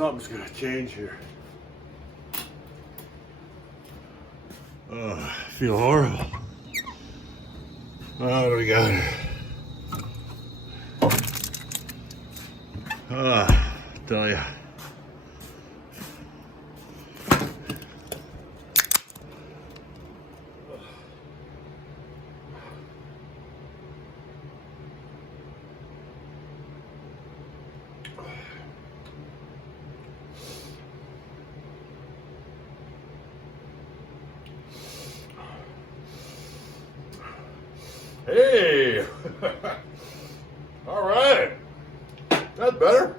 something's gonna change here. I feel horrible. What do we got here? Tell ya. Hey! All right. That's better.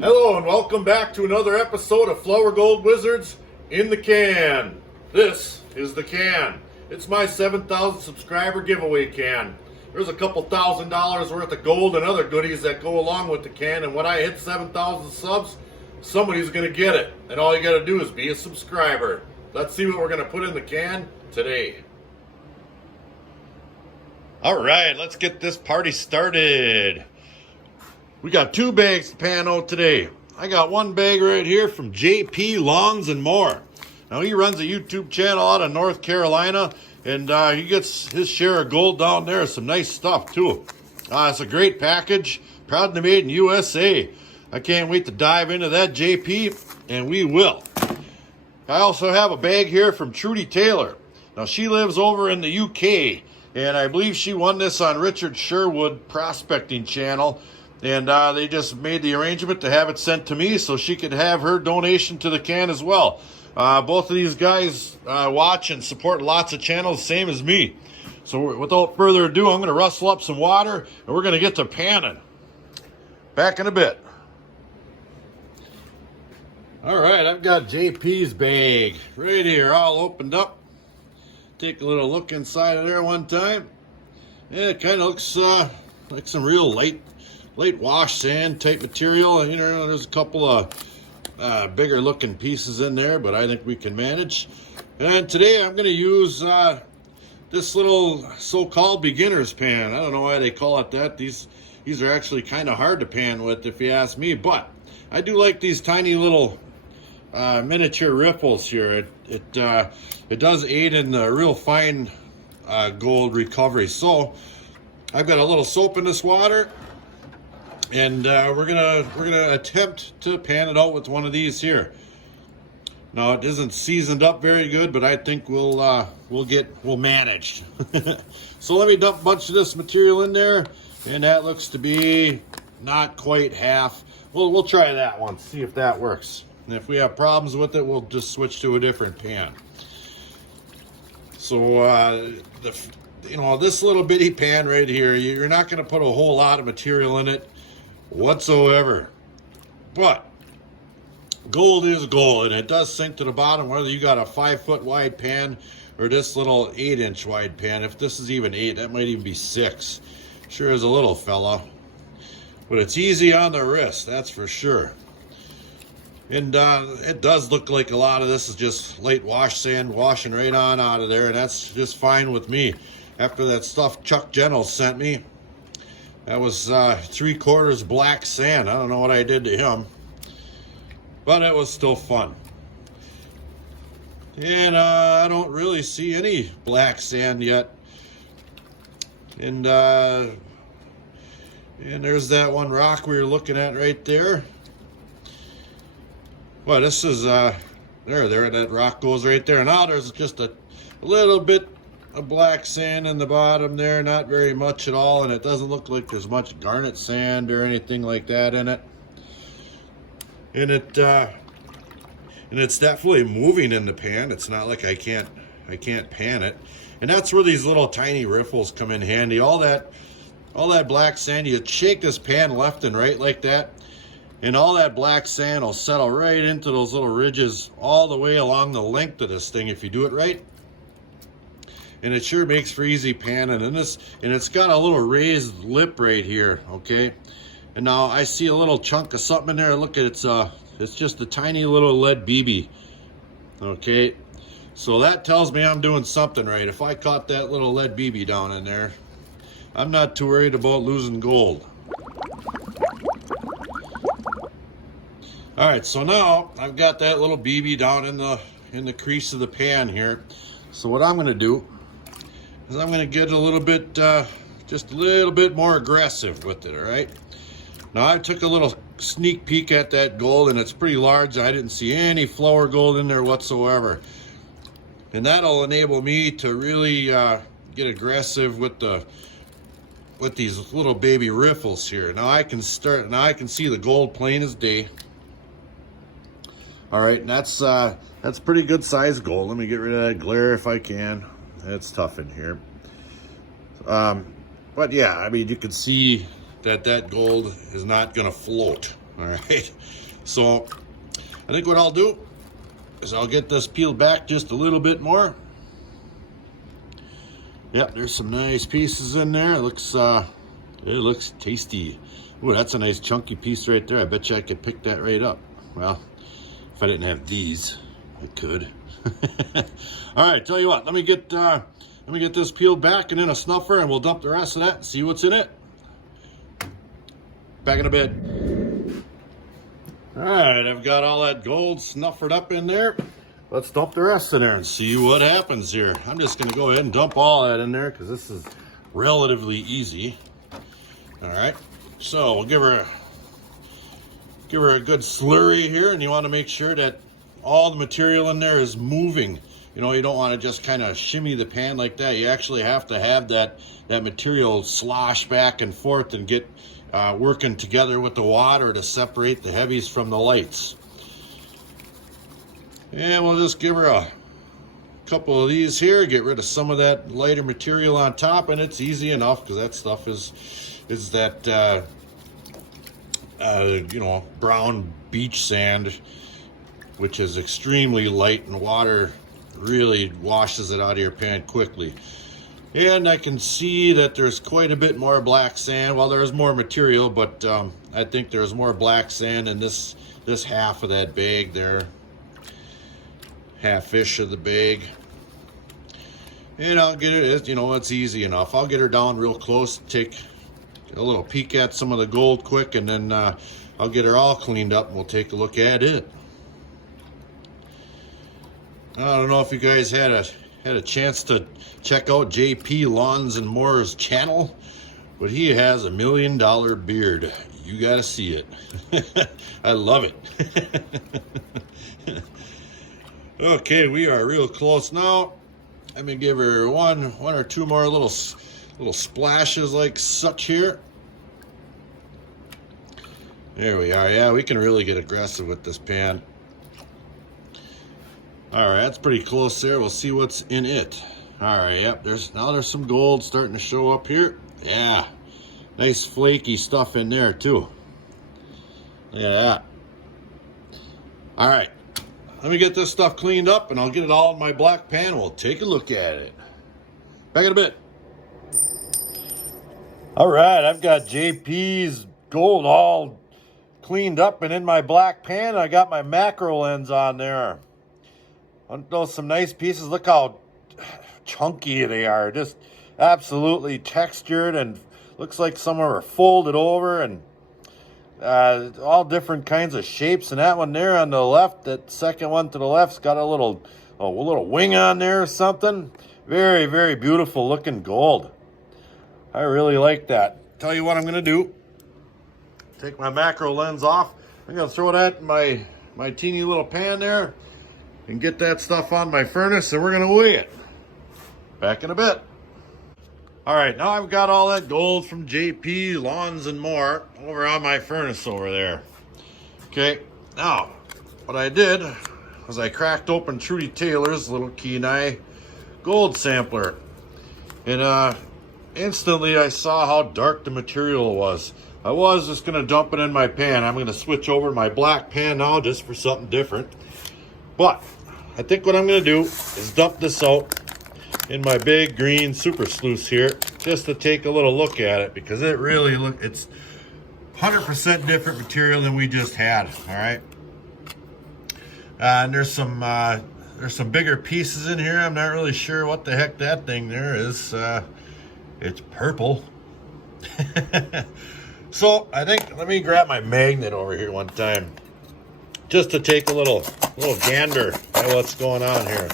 Hello and welcome back to another episode of Flower Gold Wizards in the Can. This is the can. It's my 7,000 subscriber giveaway can. There's a couple $1,000s worth of gold and other goodies that go along with the can, and when I hit 7,000 subs, somebody's gonna get it. And all you gotta do is be a subscriber. Let's see what we're gonna put in the can today. All right, let's get this party started. We got 2 bags to pan out today. I got 1 bag right here from JP Lawns and More. Now he runs a YouTube channel out of North Carolina, and he gets his share of gold down there. Some nice stuff too. It's a great package, proudly made in USA. I can't wait to dive into that, JP, and we will. I also have a bag here from Trudy Taylor. Now she lives over in the UK, and I believe she won this on Richard Sherwood Prospecting Channel. And they just made the arrangement to have it sent to me so she could have her donation to the can as well. Both of these guys watch and support lots of channels, same as me. So without further ado, I'm going to rustle up some water and we're going to get to panning. Back in a bit. All right, I've got JP's bag right here, all opened up. Take a little look inside of there one time. Yeah, it kind of looks like some real light wash sand type material. You know, there's a couple of bigger looking pieces in there, but I think we can manage. And today I'm going to use this little so-called beginner's pan. I don't know why they call it that. These are actually kind of hard to pan with, if you ask me, but I do like these tiny little miniature riffles here. It does aid in the real fine gold recovery. So I've got a little soap in this water. And we're gonna attempt to pan it out with one of these here. Now it isn't seasoned up very good, but I think we'll manage. So let me dump a bunch of this material in there, and that looks to be not quite half. We'll try that one, see if that works. And if we have problems with it, we'll just switch to a different pan. So this little bitty pan right here, you're not gonna put a whole lot of material in it whatsoever, but gold is gold, and it does sink to the bottom whether you got a 5-foot wide pan or this little 8-inch wide pan. If this is even 8, that might even be 6. Sure is a little fella, but it's easy on the wrist, that's for sure. And it does look like a lot of this is just light wash sand washing right on out of there, and that's just fine with me. After that stuff Chuck Gentle sent me, that was 3/4 black sand. I don't know what I did to him, but it was still fun. And I don't really see any black sand yet. And there's that one rock we were looking at right there. Well, this is there. That rock goes right there. Now there's just a little bit of black sand in the bottom there, not very much at all, and it doesn't look like there's much garnet sand or anything like that in it. And it's definitely moving in the pan. It's not like I can't pan it. And that's where these little tiny riffles come in handy. All that black sand, you shake this pan left and right like that, and all that black sand will settle right into those little ridges all the way along the length of this thing if you do it right. and it sure makes for easy panning. And it's got a little raised lip right here, okay? And now I see a little chunk of something in there. Look at it's just a tiny little lead BB, okay? So that tells me I'm doing something right. If I caught that little lead BB down in there, I'm not too worried about losing gold. All right, so now I've got that little BB down in the crease of the pan here. So what I'm going to do is I'm going to get a little bit, just a little bit more aggressive with it. All right. Now I took a little sneak peek at that gold, and it's pretty large. I didn't see any flower gold in there whatsoever, and that'll enable me to really get aggressive with these little baby riffles here. Now I can see the gold plain as day. All right, and that's pretty good size gold. Let me get rid of that glare if I can. It's tough in here. But yeah, I mean, you can see that gold is not gonna float. All right, so I think what I'll do is I'll get this peeled back just a little bit more. Yep, there's some nice pieces in there. It looks tasty. Ooh, that's a nice chunky piece right there. I bet you I could pick that right up. Well, if I didn't have these, I could. All right, tell you what, let me get this peeled back and in a snuffer, and we'll dump the rest of that and see what's in it. Back in a bit. All right, I've got all that gold snuffered up in there. Let's dump the rest in there and see what happens here. I'm just gonna go ahead and dump all that in there because this is relatively easy. All right, so we'll give her a good slurry here, and you want to make sure that all the material in there is moving. You know, you don't want to just kind of shimmy the pan like that. You actually have to have that material slosh back and forth and get working together with the water to separate the heavies from the lights. And we'll just give her a couple of these here, get rid of some of that lighter material on top, and it's easy enough because that stuff is that you know, brown beach sand, which is extremely light, and water really washes it out of your pan quickly. And I can see that there's quite a bit more black sand. Well, there's more material, but I think there's more black sand in this half of that bag there, half-ish of the bag. And I'll get it, you know, it's easy enough. I'll get her down real close, take a little peek at some of the gold quick, and then I'll get her all cleaned up and we'll take a look at it. I don't know if you guys had a chance to check out JP Lawns and More's channel, but he has $1 million beard. You gotta see it. I love it. Okay, we are real close now. Let me give her one or two more little splashes like such here. There we are. Yeah, we can really get aggressive with this pan. All right, that's pretty close there. We'll see what's in it. All right, yep, there's some gold starting to show up here. Yeah, nice flaky stuff in there too. Yeah. All right, let me get this stuff cleaned up and I'll get it all in my black pan. We'll take a look at it. Back in a bit. All right, I've got JP's gold all cleaned up and in my black pan. I got my macro lens on there. Those some nice pieces. Look how chunky they are. Just absolutely textured, and looks like some are folded over, and all different kinds of shapes. And that one there on the left, that second one to the left's got a little wing on there or something. Very, very beautiful looking gold. I really like that. Tell you what I'm gonna do. Take my macro lens off. I'm gonna throw that in my teeny little pan there and get that stuff on my furnace, and we're gonna weigh it. Back in a bit. All right, now I've got all that gold from JP Lawns and More over on my furnace over there. Okay, now what I did was I cracked open Trudy Taylor's little Kenai gold sampler, and instantly I saw how dark the material was. I was just gonna dump it in my pan. I'm gonna switch over to my black pan now just for something different. But I think what I'm gonna do is dump this out in my big green super sluice here just to take a little look at it, because it really it's 100% different material than we just had. All right, and there's some bigger pieces in here. I'm not really sure what the heck that thing there is. It's purple. So I think, let me grab my magnet over here one time just to take a little gander at what's going on here.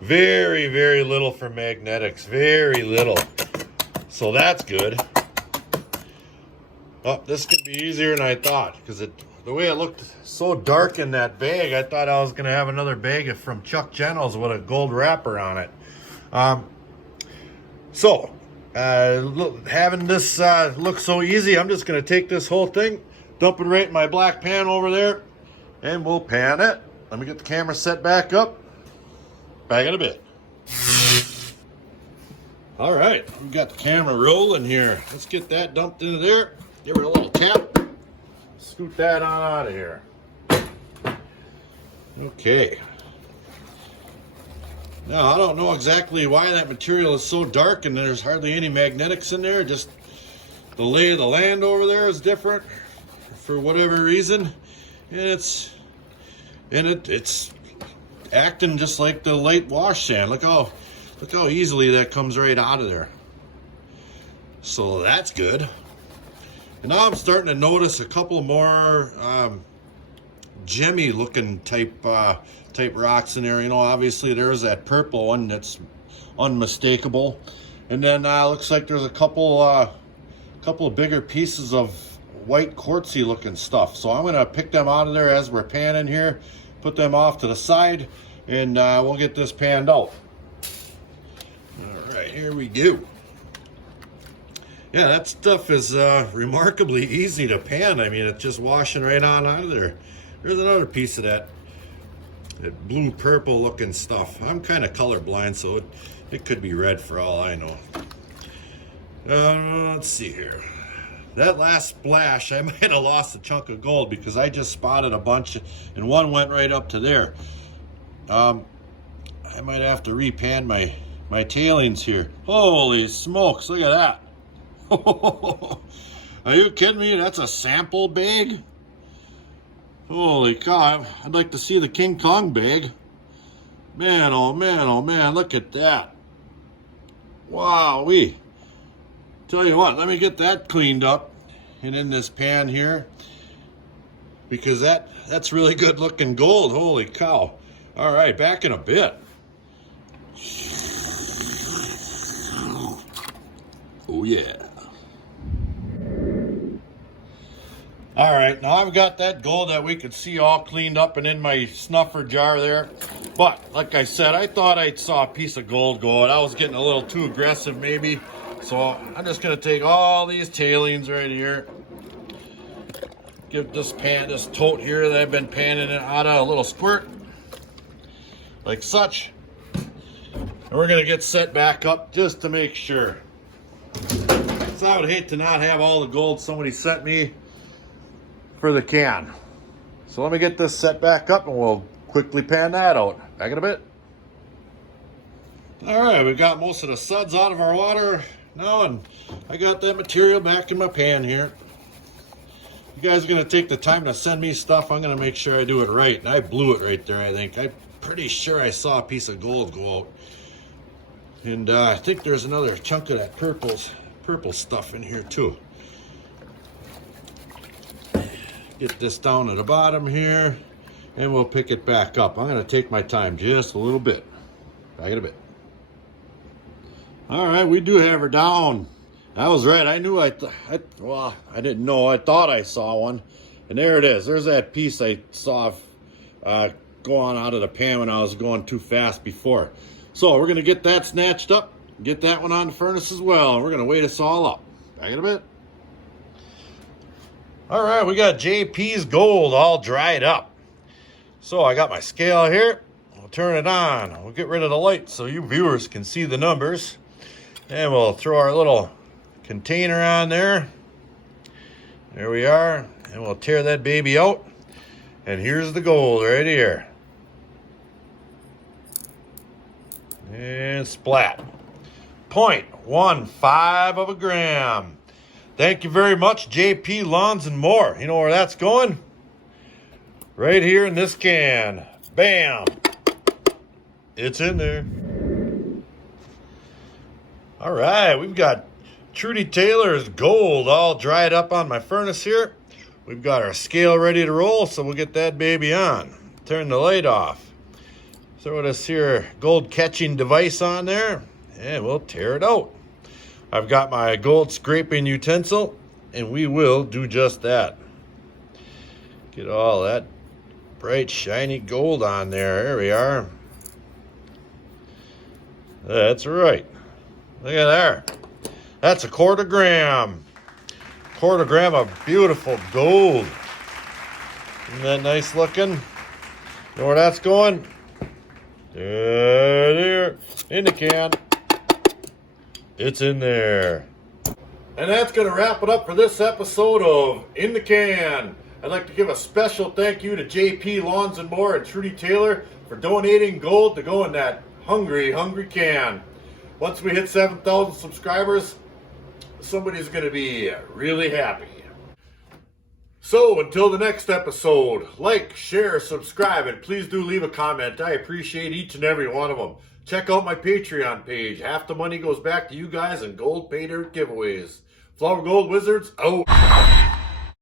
Very, very little for magnetics, very little. So that's good. Oh, this could be easier than I thought, because the way it looked so dark in that bag, I thought I was going to have another bag from Chuck Gentles with a gold wrapper on it. Having this look so easy, I'm just going to take this whole thing, dump it right in my black pan over there, and we'll pan it. Let me get the camera set back up. Back in a bit. All right, we got the camera rolling here. Let's get that dumped into there. Give it a little tap. Scoot that on out of here. Okay. Now, I don't know exactly why that material is so dark and there's hardly any magnetics in there. Just the lay of the land over there is different for whatever reason. And it's acting just like the light wash sand. Look how easily that comes right out of there. So that's good. And now I'm starting to notice a couple more gemmy looking type rocks in there. You know, obviously there's that purple one that's unmistakable, and then looks like there's a couple of bigger pieces of white quartzy looking stuff. So I'm gonna pick them out of there as we're panning here, put them off to the side, and we'll get this panned out. All right, here we go. Yeah, that stuff is remarkably easy to pan. I mean, it's just washing right on out of there. There's another piece of that blue purple looking stuff. I'm kind of colorblind, so it could be red for all I know. Let's see here. That last splash, I might have lost a chunk of gold because I just spotted a bunch and one went right up to there. I might have to repan my tailings here. Holy smokes, look at that. Are you kidding me? That's a sample bag? Holy cow, I'd like to see the King Kong bag. Man, oh man, oh man, look at that. Wowee. Tell you what, let me get that cleaned up and in this pan here, because that's really good looking gold. Holy cow. All right, back in a bit. Oh yeah. All right, now I've got that gold that we could see all cleaned up and in my snuffer jar there. But like I said, I thought I saw a piece of gold go out. I was getting a little too aggressive maybe. So I'm just gonna take all these tailings right here. Give this tote here that I've been panning it out of a little squirt. Like such. And we're gonna get set back up just to make sure. So I would hate to not have all the gold somebody sent me for the can. So let me get this set back up and we'll quickly pan that out. Back in a bit. All right, we got most of the suds out of our water now, and I got that material back in my pan here. You guys are gonna take the time to send me stuff. I'm gonna make sure I do it right. And I blew it right there, I think. I'm pretty sure I saw a piece of gold go out. And I think there's another chunk of that purple stuff in here too. Get this down at the bottom here, and we'll pick it back up. I'm gonna take my time just a little bit. Back in a bit. All right, we do have her down. I was right. I knew I didn't know. I thought I saw one, and there it is. There's that piece I saw going out of the pan when I was going too fast before. So we're gonna get that snatched up, get that one on the furnace as well, and we're gonna weigh this all up. Back in a bit. All right, we got JP's gold all dried up. So I got my scale here. We'll turn it on. We'll get rid of the light so you viewers can see the numbers. And we'll throw our little container on there. There we are. And we'll tear that baby out. And here's the gold right here. And splat. 0.15 of a gram. Thank you very much, JP Lawns and More. You know where that's going? Right here in this can. Bam. It's in there. All right, we've got Trudy Taylor's Gold all dried up on my furnace here. We've got our scale ready to roll, so we'll get that baby on. Turn the light off. Throw this here gold catching device on there, and we'll tear it out. I've got my gold scraping utensil, and we will do just that. Get all that bright, shiny gold on there. There we are. That's right. Look at there. That's a quarter gram. Quarter gram of beautiful gold. Isn't that nice looking? You know where that's going? There. In the can. It's in there. And that's going to wrap it up for this episode of In the Can. I'd like to give a special thank you to JP Lawns and More and Trudy Taylor for donating gold to go in that hungry, hungry can. Once we hit 7,000 subscribers, somebody's going to be really happy. So until the next episode, like, share, subscribe, and please do leave a comment. I appreciate each and every one of them. Check out my Patreon page. Half the money goes back to you guys in gold pay dirt giveaways. Flower Gold Wizards out.